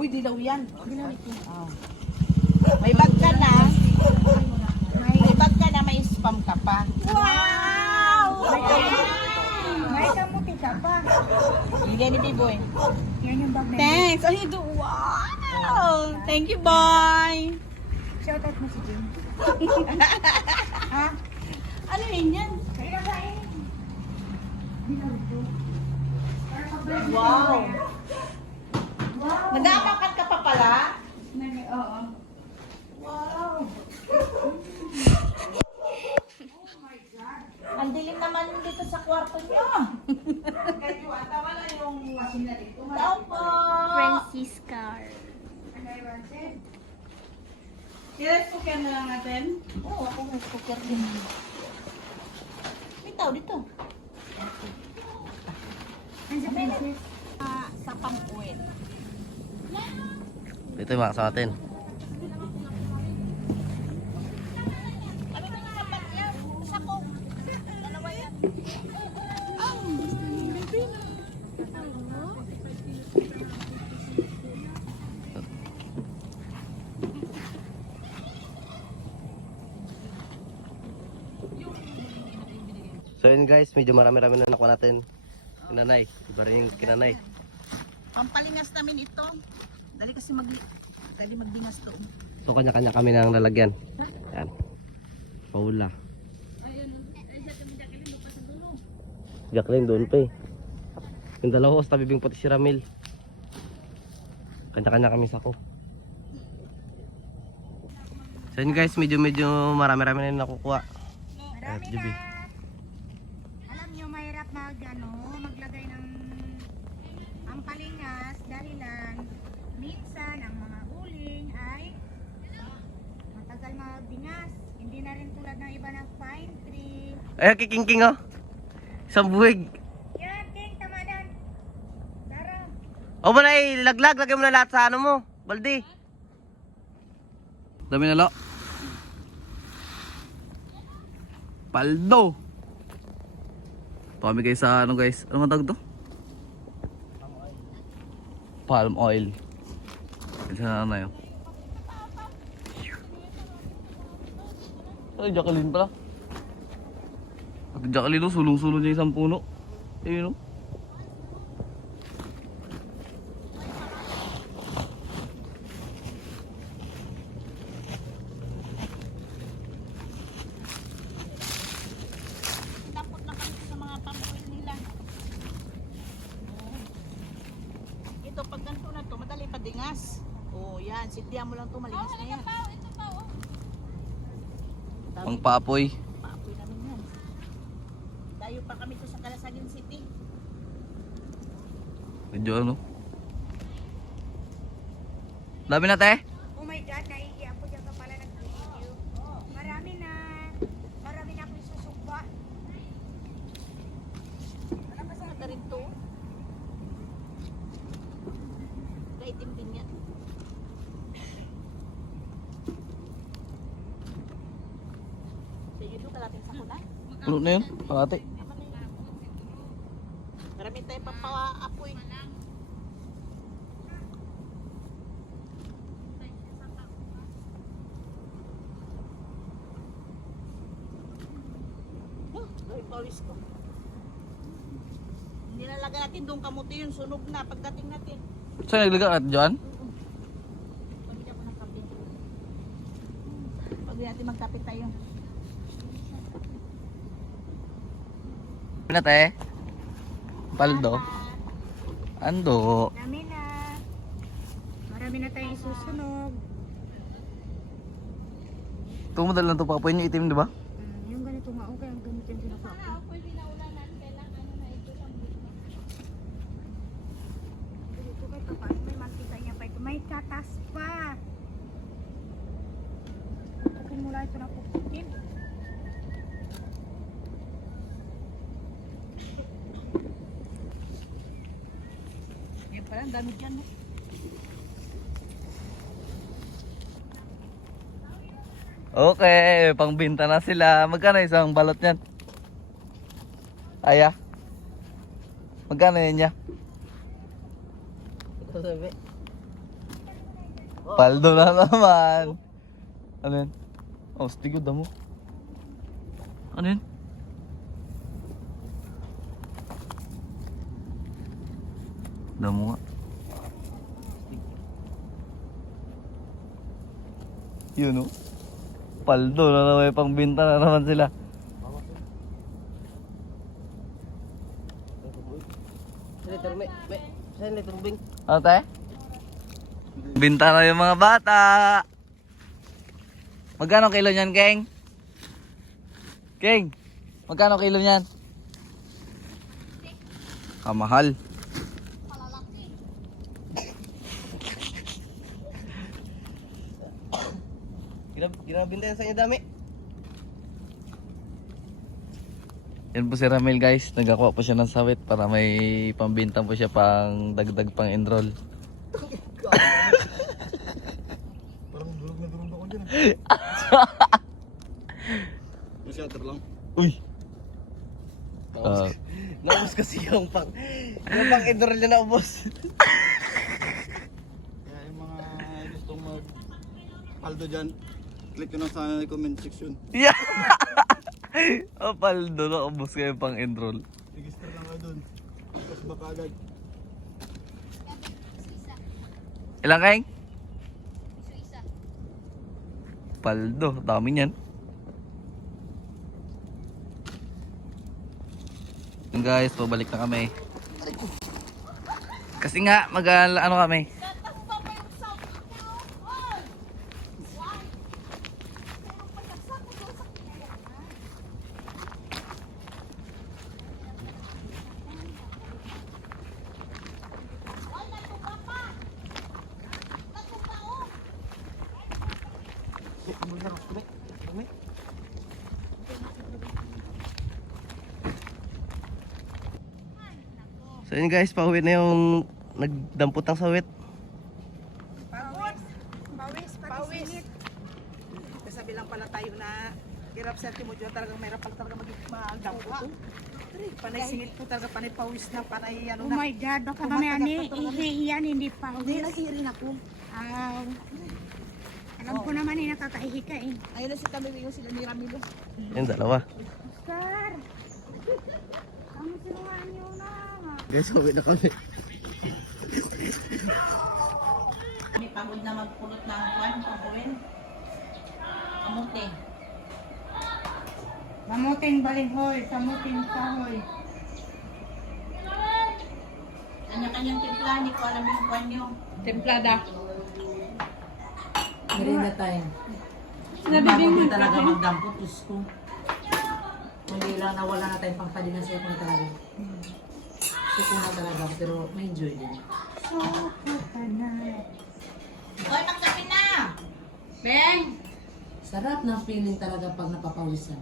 Uy, dilaw yan. May bag ka na. May bag ka na, may spam ka pa. Wow! May kamuti ka pa. Hindi ni Biboy. Yan yung bag na yun. Thanks. Ay, wow! Thank you, boy. Shout out mo si Jim. Ha? Ano yun yan? Kaya ba eh? Wow! Nag-aapakat ka pa pala? Oo. Wow! Ang dilim naman dito sa kwarto niyo. Kayo, atawa na yung machine na dito. Tao po! Francisca. I-rice cooker na lang natin? Oo, ako rice cooker din. May tao dito. Sa pampuwin. Ito yung mga kasama natin. Ano ba yung sapat niya? Isa ko. Dalawa yan. So yun guys, medyo marami-rami na nakuha natin. Kinanay, iba rin yung kinanay. Pampalingas namin ito. Dali kasi pwede magdingas to. So kanya-kanya kami ng lalagyan. Yan. Paula. Jacqueline doon pa eh. Yung dalawa ko sa tabibing pati si Ramil. Kanya-kanya kami sako. So yun guys, medyo marami-rami na yung nakukuha. Marami Juby. na. Alam nyo, mahirap maglagay ng pampalingas dahil lang minsan ang mga uling ay matagal magbingas. Hindi na rin tulad ng iba ng pine tree. Ay, kikingking oh. Isang buwig. Yan, King, tamadan. Tara. O ba na laglag, lagay mo na lahat sa ano mo. Baldi. Dami na lo. Paldo. Ito kami guys sa ano guys. Ano nga tawag to? Palm oil. Isa na ano yun. Ay, Jacqueline pala. At Jacqueline oh, sulong-sulong niya isang puno. Ayun oh. Tapos na kami sa mga pampuwin nila. Ito, pag ganito na to, madali pa dingas. Oh, yan. Sindihan mo lang to, malinis na yan. Pang papoy. Paapoy namin yan. Dayo pa kami to sa Calasagin City. Medyo ano. Dami na te. Oh my God, naiiyak po dyan ka pala nag-video. Marami na. Marami na akong isusugba. Ano ba sa rin to? Kaitim din yan. Sa iyo doon, kalating sa kulay. Ano na yun? Palati. Marami tayong papaapoy. Oh, ay, pawis ko. Nilalagay natin doon kamuti yun, sunog na pagdating natin. Saan naglagay at dyan? Pagdating ako ng kape. Pag natin magkape tayo. Na te. Paldo. Ando. Marami na. Marami na tayong isusunog. Kung madal lang ito papoy niyo itim, di ba? Yung ganito nga, okay, ang gamit yung sinapako. Dito kay Papa, may mantika niya pa ito. May katas pa. Pupukin mula ito na pupukin. Yan pala, ang dami dyan. No? Okay, pangbinta na sila. Magkano isang balot niyan? Aya? Magkano yun niya? Paldo na naman. Ano yan? Oh, stigod mo. Ano yan? Damo nga. Yun oh. Paldo na naman, may pangbinta na naman sila. Ano tayo? Binta na yung mga bata. Magkano kilo niyan, Keng? Keng, magkano kilo niyan? Kamahal. Ginabinta yan sa inyo dami. Yan po si Ramel guys, nagkakuha po siya ng sawit para may pambintang po siya pang dagdag pang enroll. Parang durog na durog ako dyan. Masyatter lang. Uy! Naubos kasi yung pang enroll niya naubos. Kaya yung mga gustong mag-paldo dyan, click nyo lang sa comment section. Yeah! Oh, paldo na, ubos kayo pang enroll. Register lang kayo dun. Tapos baka agad. Ilang Keng? Paldo, dami niyan. Yun guys, pabalik na kami. Kasi nga, ano kami? So yun guys, pauwi na yung nagdampot ng sawit. Pawis. Kasabi lang pala tayo na hirap sa Timo Diyan talagang may rapal talaga magdampo. Panay singit po talaga, panay pawis na, panay ano Oh na. my God, baka mamaya ni ihiyan, hindi pa. Hindi, naghihirin ako. Alam ko naman nakakaihi ka eh. Ayun na si Camilo, yung sila ni Ramilo. Yung dalawa. Oscar! Kamu sinuhan niyo na. Guys, pauwi na kami. May pagod na magpulot ng kwan, pagawin. Kamuti. Mamuting balinghoy, kamuting kahoy. Kanya-kanyang timpla, hindi ko alam yung kwan nyo. Templada. Merienda time. Nabibing mo talaga magdampot, Diyos ko. Hindi lang nawala na tayong pangpalinan sa ito talaga. Suko na talaga, pero may enjoy din. Hoy, magkape na! Beng! Sarap ng feeling talaga pag napapawisan.